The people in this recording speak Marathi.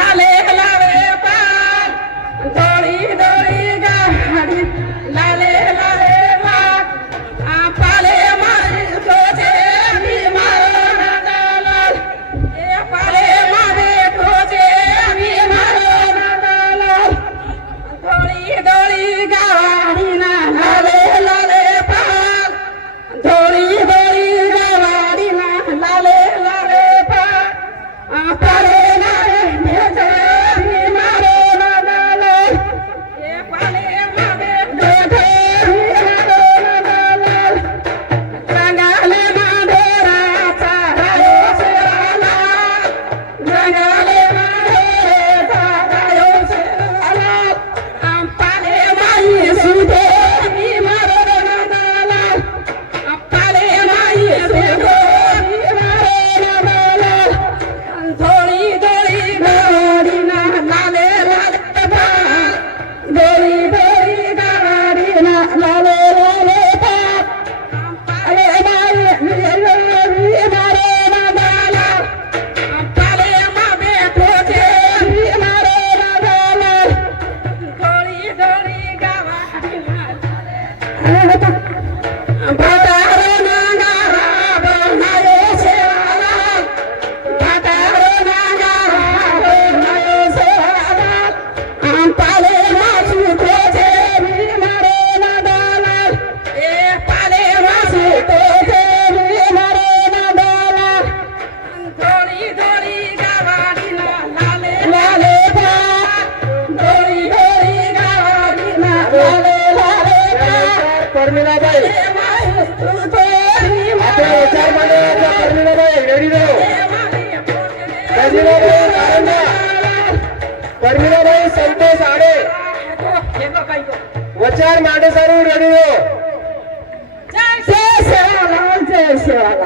लाले लाले पार धोळी धोळी गाडी लाले लाले पार पाले मारी तुझे मी मारून दलाल ए पाले मारे तुझे मी मारून दलाल धोळी धोळी गाडी ना लाले लाले पार धोळी धोळी गाडी ना लाले लाले पार पाले मारे तुझे मी मारून दलाल ए पाले मारे तुझे मी मारून दलाल जंगले मांढराचा रायो शिराला जंगले मांढराचा रायो शिराला पाले माई सुधे मी मारून दलाल पाले माई सुधे मी मारून दलाल धोळी धोळी गाडी ना लाले लाले पार धोळी धोळी गाडी ना लाले लाले पार पाले माई मी मारून दलाल पाले मामे तुझे मी मारून दलाल धोळी धोळी गाडी ना भाटार नांगारा बनायो शेवाला भाटार नांगारा बनायो शेवाला पाले मासू तुझे मी मारून दलाल ए पाले मासू तुझे मी मारून दलाल धोळी धोळी गाडी ना लाले लाले पार धोळी धोळी गाडी ना लाले लाले पार परमिलाबाई आपल्या विचारमध्ये परमिलाबाई रेडी राहो परमिलाबाई संतोष आडे वचार मांडे सारू रेडी राहो जय शिवलाल जय शिवलाल